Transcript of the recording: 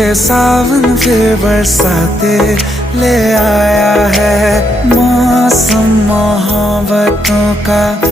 सावन फिर बरसाते ले आया है, मौसम मोहब्बतों का।